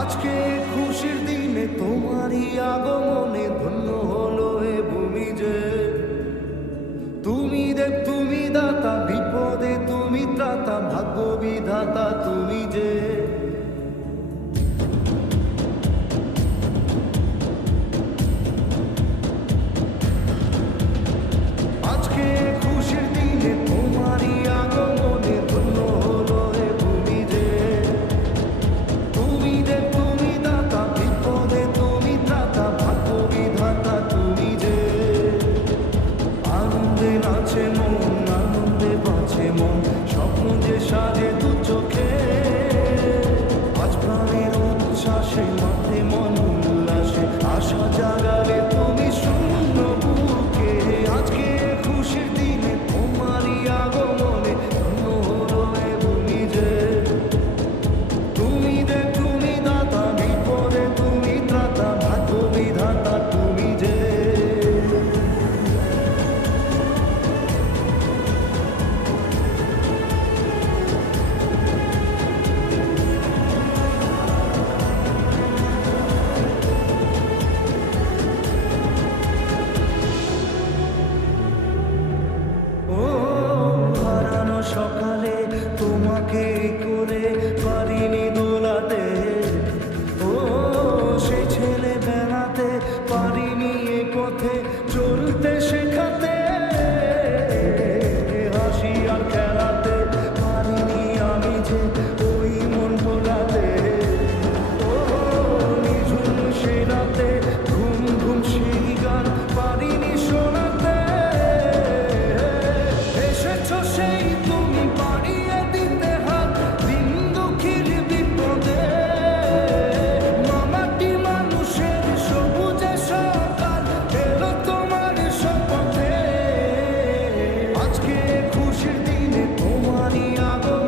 আজকে খুশির দিনে তোমারই আগমনে ধন্য হলো এ ভূমি যে। তুমি দেব তুমি দাতা, বিপদে তুমি ত্রাতা, ভাগ্য বিধাতা তুমি যে। আজকে খুশির দিনে তোমারই আগমনে ধন্য হলো এ ভূমি যে। তুমি দেব তুমি দাতা, বিপদে তুমি ত্রাতা, ভাগ্য বিধাতা তুমি যে। আনন্দে নাচে মন, আনন্দে বাঁচে মন, স্বপ্ন যে সাজে দু চোখে। আজ প্রাণের উচ্ছ্বাসে মাঠে মন উল্লাসে, আশা জাগালে তুমি শূন্য বুকে। আজকে খুশির দিনে তোমারই আগমনে ধন্য হলো এ ভূমি যে। তুমি দেব তুমি দাতা, বিপদে তুমি ত্রাতা, ভাগ্য বিধাতা তুমি যে। হারানো সকালে তোমাকে করে পারিনি দোলাতে। ও সে ছেলে বেড়াতে পারিনি এ পথে চলতে শেখাতে। হাসি আর খেলাতে পারিনি আমি যে ওই মন ভোলাতে। ও নিঝুম সে রাতে ঘুম ঘুম সেই গান পারিনি শোনাতে। এসেছো সেই তুমি বাড়িয়ে দিতে হাত দিন দুঃখীর বিপদে। মামাটি মানুষের সবুজে সকাল এলো তোমার শপথে। আজকে খুশির দিনে তোমারই আগমনে